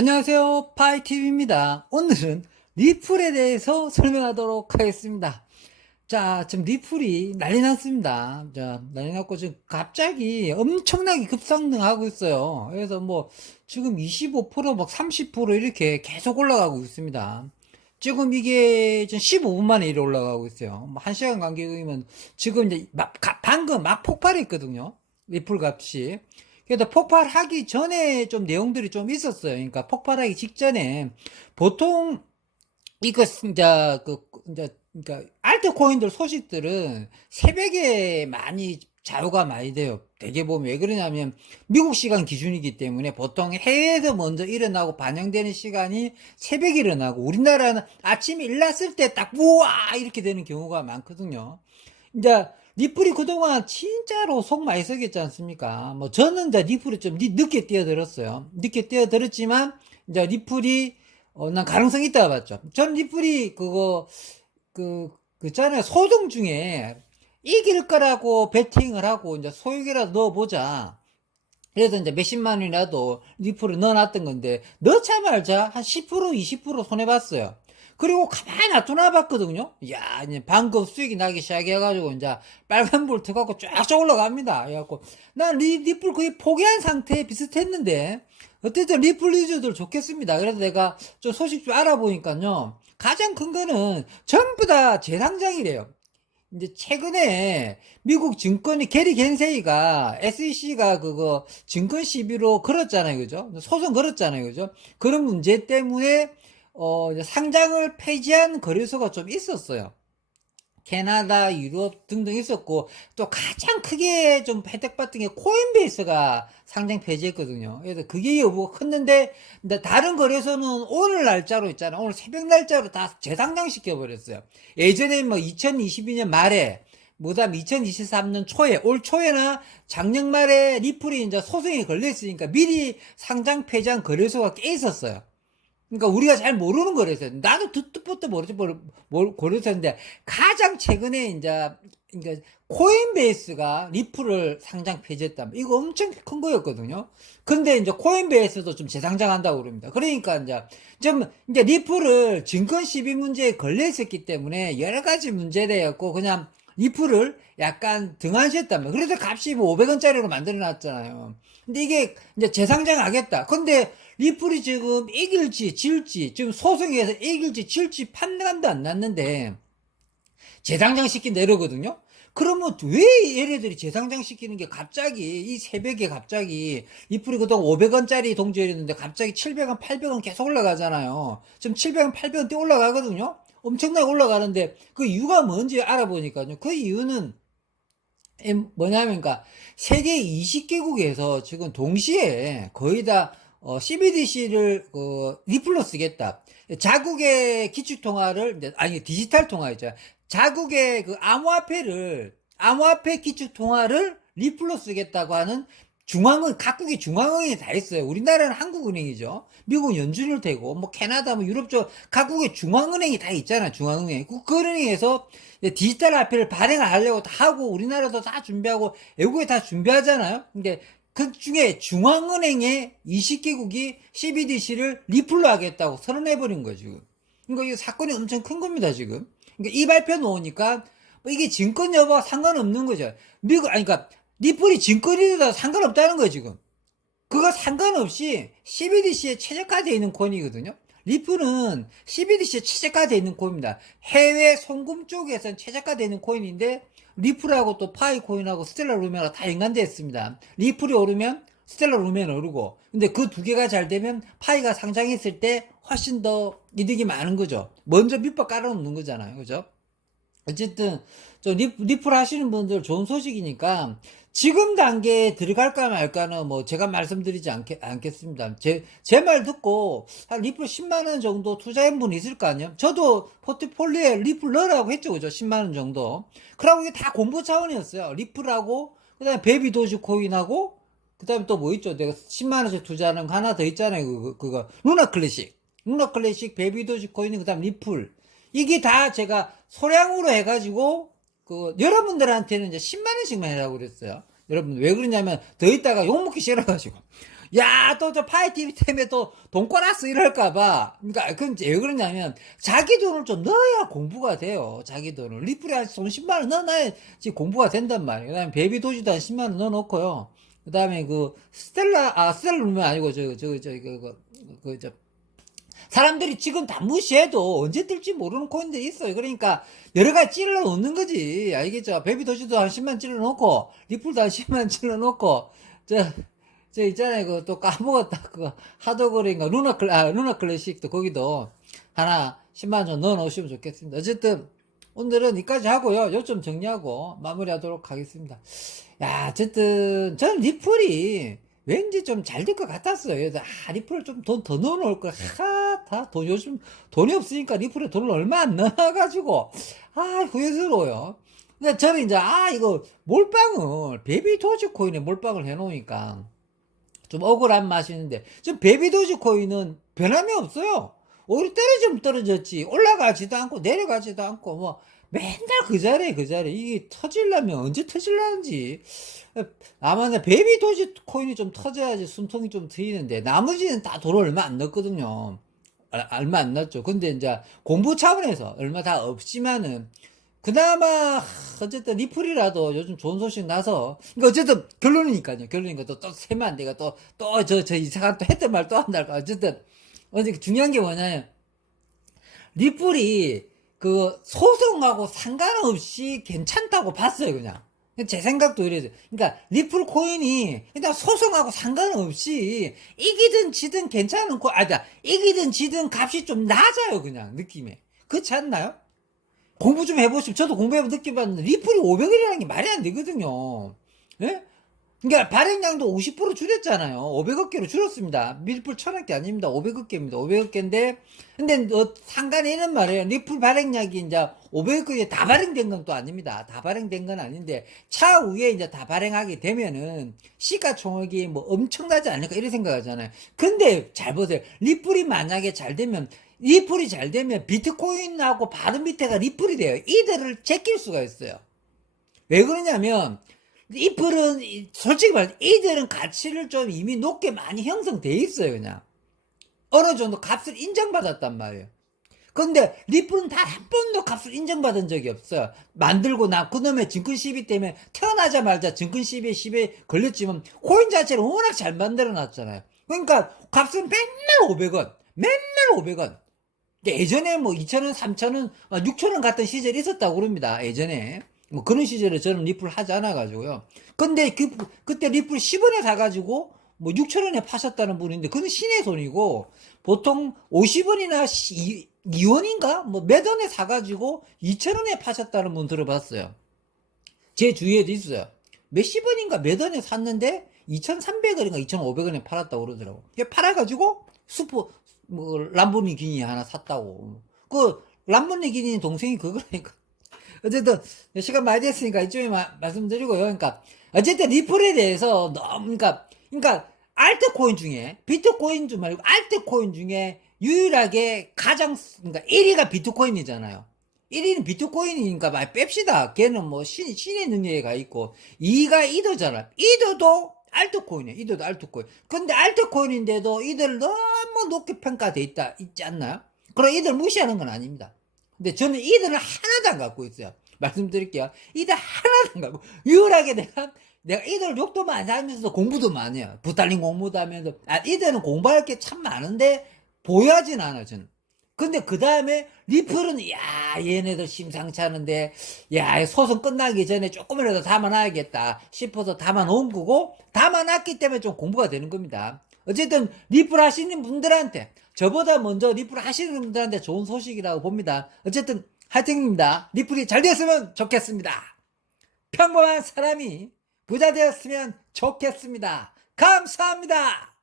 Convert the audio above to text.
안녕하세요. 파이TV입니다. 오늘은 리플에 대해서 설명하도록 하겠습니다. 자, 지금 리플이 난리 났습니다. 자, 난리 났고, 지금 갑자기 엄청나게 급상승하고 있어요. 그래서 뭐, 지금 25%, 막 30% 이렇게 계속 올라가고 있습니다. 지금 이게 지금 15분 만에 이렇게 올라가고 있어요. 뭐, 1시간 간격이면 지금 이제 방금 막 폭발했거든요. 리플 값이. 그래도 폭발하기 전에 좀 내용들이 좀 있었어요. 그러니까 폭발하기 직전에 보통 이거 그러니까 알트코인들 소식들은 새벽에 많이 자유가 많이 돼요. 대개 보면 왜 그러냐면 미국 시간 기준이기 때문에 보통 해외에서 먼저 일어나고 반영되는 시간이 새벽에 일어나고 우리나라는 아침에 일어났을 때 딱 우와 이렇게 되는 경우가 많거든요. 이제 리플이 그동안 진짜로 속 많이 썩였지 않습니까? 뭐 저는 이제 리플이 좀 늦게 뛰어들었어요. 늦게 뛰어들었지만 이제 리플이 난 가능성이 있다고 봤죠. 전 리플이 있잖아요. 소송 중에 이길 거라고 베팅을 하고 이제 소액이라도 넣어보자. 그래서 이제 몇십만 원이라도 리플을 넣어놨던 건데 넣자마자 한 10% 20% 손해봤어요. 그리고 가만히 놔두나 봤거든요. 야, 이제 방금 수익이 나기 시작해가지고 이제 빨간불 터갖고 쫙쫙 올라갑니다. 그래갖고 난 리플 거의 포기한 상태에 비슷했는데 어쨌든 리플 유저들 좋겠습니다. 그래서 내가 좀 소식 좀 알아보니까요. 가장 큰 거는 전부 다 재상장이래요. 이제 최근에 미국 증권이 게리 겐세이가 SEC가 그거 증권 시비로 걸었잖아요, 그죠? 소송 걸었잖아요, 그죠? 그런 문제 때문에 이제 상장을 폐지한 거래소가 좀 있었어요. 캐나다, 유럽 등등 있었고, 또 가장 크게 좀 혜택받은 게 코인베이스가 상장 폐지했거든요. 그래서 그게 여부가 컸는데, 다른 거래소는 오늘 날짜로 있잖아요. 오늘 새벽 날짜로 다 재상장 시켜버렸어요. 예전에 뭐 2022년 말에, 뭐다음 2023년 초에, 올 초에나 작년 말에 리플이 이제 소송이 걸렸으니까 미리 상장 폐지한 거래소가 꽤 있었어요. 그러니까 우리가 잘 모르는 거래서 나도 듣도 보도 모르지 거래소인데 가장 최근에 이제 그러니까 코인베이스가 리플을 상장 폐지했다. 이거 엄청 큰 거였거든요. 근데 이제 코인베이스도 좀 재상장한다고 그럽니다. 그러니까 이제 리플을 증권 시비 문제에 걸려 있었기 때문에 여러 가지 문제되었고 그냥 리플을 약간 등한시했단 말이에요. 그래서 값이 뭐 500원짜리로 만들어 놨잖아요. 근데 이게 이제 재상장 하겠다. 근데 리플이 지금 이길지 질지 지금 소송에서 이길지 질지 판단도 안 났는데 재상장 시킨 내로거든요. 그러면 왜 얘네들이 재상장 시키는 게 갑자기 이 새벽에 갑자기 리플이 그동안 500원짜리 동조였는데 갑자기 700원, 800원 계속 올라가잖아요. 지금 700원, 800원 대 올라가거든요. 엄청나게 올라가는데 그 이유가 뭔지 알아보니까요. 그 이유는 뭐냐면, 그러니까 세계 20개국에서 지금 동시에 거의 다 CBDC를 리플로 쓰겠다. 자국의 기축통화를 아니 디지털 통화이죠. 자국의 그 암호화폐 기축통화를 리플로 쓰겠다고 하는 각국의 중앙은행이 다 있어요. 우리나라는 한국은행이죠. 미국은 연준일 테고, 뭐 캐나다, 뭐 유럽 쪽 각국의 중앙은행이 다 있잖아요. 중앙은행. 그 은행에서 디지털 화폐를 발행하려고 다 하고 우리나라도 다 준비하고 외국에 다 준비하잖아요. 근데 그 중에 중앙은행의 20개국이 CBDC를 리플로 하겠다고 선언해버린 거죠. 지금. 그러니까 이 사건이 엄청 큰 겁니다. 지금. 그러니까 이 발표 나오니까 뭐 이게 증권 여부와 상관없는 거죠. 그러니까 리플이 증권이라도 상관없다는 거예요, 지금. 그거 상관없이 CBDC에 최저가되어 있는 코인이거든요. 리플은 CBDC에 최저가되어 있는 코인입니다. 해외 송금 쪽에서는 최저가되어 있는 코인인데, 리플하고 또 파이코인하고 스텔라 루멘하고 다 연관되어 있습니다. 리플이 오르면 스텔라 루멘 오르고, 근데 그 두 개가 잘 되면 파이가 상장했을 때 훨씬 더 이득이 많은 거죠. 먼저 밑밥 깔아놓는 거잖아요. 그죠? 어쨌든 리플 하시는 분들 좋은 소식이니까 지금 단계에 들어갈까 말까는 뭐 제가 말씀드리지 않겠습니다. 제 말 듣고 한 리플 10만원 정도 투자한 분 있을 거 아니에요? 저도 포트폴리오에 리플 넣으라고 했죠. 그죠? 10만원 정도. 그러고 이게 다 공부 차원이었어요. 리플하고 그 다음에 베이비 도지코인하고 그 다음에 또 뭐 있죠? 내가 10만원씩 투자하는 거 하나 더 있잖아요. 그거 루나 클래식 베이비 도지코인 그 다음 리플 이게 다 제가 소량으로 해가지고 여러분들한테는 이제 10만원씩만 해라고 그랬어요. 여러분 왜 그러냐면 더 있다가 욕먹기 싫어가지고 야, 또 저 파이팅 때문에 또 돈 꼬라스 이럴까봐. 그러니까, 그건 왜 그러냐면, 자기 돈을 좀 넣어야 공부가 돼요. 자기 돈을. 리플에 돈 10만원 넣어놔야지 공부가 된단 말이에요. 그 다음에 베이비 도지도 한 10만원 넣어놓고요. 그 다음에 그, 스텔라 누르면 아니고, 사람들이 지금 다 무시해도 언제 뜰지 모르는 코인들이 있어요. 그러니까 여러 가지 찔러 놓는 거지. 알겠죠? 베이비 도시도 한 10만 찔러 놓고, 리플도 한 10만 찔러 놓고, 저 있잖아요. 그 또 까먹었다. 그 하도그린가 루나 클래식도 거기도 하나 10만 원 넣어 놓으시면 좋겠습니다. 어쨌든 오늘은 여기까지 하고요. 요점 정리하고 마무리하도록 하겠습니다. 야, 어쨌든 저는 리플이 왠지 좀 잘 될 것 같았어요. 그래서 리플을 좀 돈 더 넣어 놓을 걸. 다 돈 요즘 돈이 없으니까 리플에 돈을 얼마 안 넣어가지고 후회스러워요. 근데 저는 이제 이거 몰빵을 베이비 도지코인에 몰빵을 해놓으니까 좀 억울한 맛이 있는데, 지금 베이비 도지코인은 변함이 없어요. 오히려 떨어지면 떨어졌지, 올라가지도 않고, 내려가지도 않고, 뭐, 맨날 그 자리에, 그 자리에. 이게 터질라면 언제 터질라는지. 아마 베이비 도지코인이 좀 터져야지 숨통이 좀 트이는데, 나머지는 다 돈 얼마 안 넣었거든요. 얼마 안 넣었죠. 근데 이제 공부 차원에서 얼마 다 없지만은, 그나마 어쨌든 리플이라도 요즘 좋은 소식 나서, 그러니까 어쨌든 결론이니까요. 결론이니까 또 세면 안 돼가, 저 이상한 또 했던 말 또 한다. 어쨌든 중요한 게 뭐냐면, 리플이 그 소송하고 상관없이 괜찮다고 봤어요. 그냥 제 생각도 이래요. 그러니까 리플 코인이 일단 소송하고 상관없이 이기든 지든 괜찮은 이기든 지든 값이 좀 낮아요. 그냥 느낌에. 그렇지 않나요? 공부 좀 해보시면, 저도 공부해보면 느껴봤는데, 리플이 500원이라는 게 말이 안 되거든요. 예? 그러니까 발행량도 50% 줄였잖아요. 500억 개로 줄였습니다. 리플 1000억 개 아닙니다. 500억 개입니다. 500억 개인데, 근데 상관이 있는 말이에요. 리플 발행량이 이제 500억 개 다 발행된 건 또 아닙니다. 다 발행된 건 아닌데, 차후에 이제 다 발행하게 되면은, 시가총액이 뭐 엄청나지 않을까, 이런 생각하잖아요. 근데 잘 보세요. 리플이 잘 되면 비트코인하고 바로 밑에가 리플이 돼요. 이들을 제낄 수가 있어요. 왜 그러냐면, 리플은 솔직히 말해 이들은 가치를 좀 이미 높게 많이 형성돼 있어요. 그냥 어느 정도 값을 인정받았단 말이에요. 근데 리플은 단 한 번도 값을 인정받은 적이 없어요. 만들고 그놈의 증권 시비 때문에 태어나자마자 증권 시비에 걸렸지만, 코인 자체를 워낙 잘 만들어 놨잖아요. 그러니까 값은 맨날 500원, 맨날 500원. 예전에 뭐 2,000원, 3,000원, 6,000원 갔던 시절이 있었다고 그럽니다. 예전에. 뭐 그런 시절에 저는 리플 하지 않아가지고요. 근데 그때 리플 10원에 사가지고 뭐 6,000원에 파셨다는 분인데, 그건 신의 손이고, 보통 50원이나 2원인가? 뭐 몇 원에 사가지고 2,000원에 파셨다는 분 들어봤어요. 제 주위에도 있어요. 몇십 원인가 몇 원에 샀는데 2,300원인가 2,500원에 팔았다고 그러더라고. 팔아가지고 람보르기니 하나 샀다고. 그 람보르기니 동생이 그거라니까. 어쨌든 시간 많이 됐으니까 이쪽에 말씀드리고요. 그러니까 어쨌든 리플에 대해서 너무 그러니까 알트코인 중에, 비트코인 중 말고 알트코인 중에 유일하게 그러니까 1위가 비트코인이잖아요. 1위는 비트코인이니까 많이 뺍시다. 걔는 뭐 신의 능력이 있고, 2위가 이더잖아. 이더도 알트코인이에요. 이더도 알트코인. 근데 알트코인인데도 이들 너무 높게 평가돼 있지 않나요? 그럼 이들 무시하는 건 아닙니다. 근데 저는 이들은 하나도 안 갖고 있어요. 말씀드릴게요. 이들 하나도 안 갖고. 유일하게 내가 이들 욕도 많이 하면서 공부도 많이 해요. 부탈린 공부도 하면서. 이들은 공부할 게 참 많은데 보여하진 않아, 저는. 근데 그 다음에 리플은, 얘네들 심상치 않은데, 소송 끝나기 전에 조금이라도 담아놔야겠다 싶어서 담아놓은 거고, 담아놨기 때문에 좀 공부가 되는 겁니다. 어쨌든 리플 하시는 분들한테, 저보다 먼저 리플 하시는 분들한테 좋은 소식이라고 봅니다. 어쨌든 화이팅입니다. 리플이 잘 됐으면 좋겠습니다. 평범한 사람이 부자 되었으면 좋겠습니다. 감사합니다.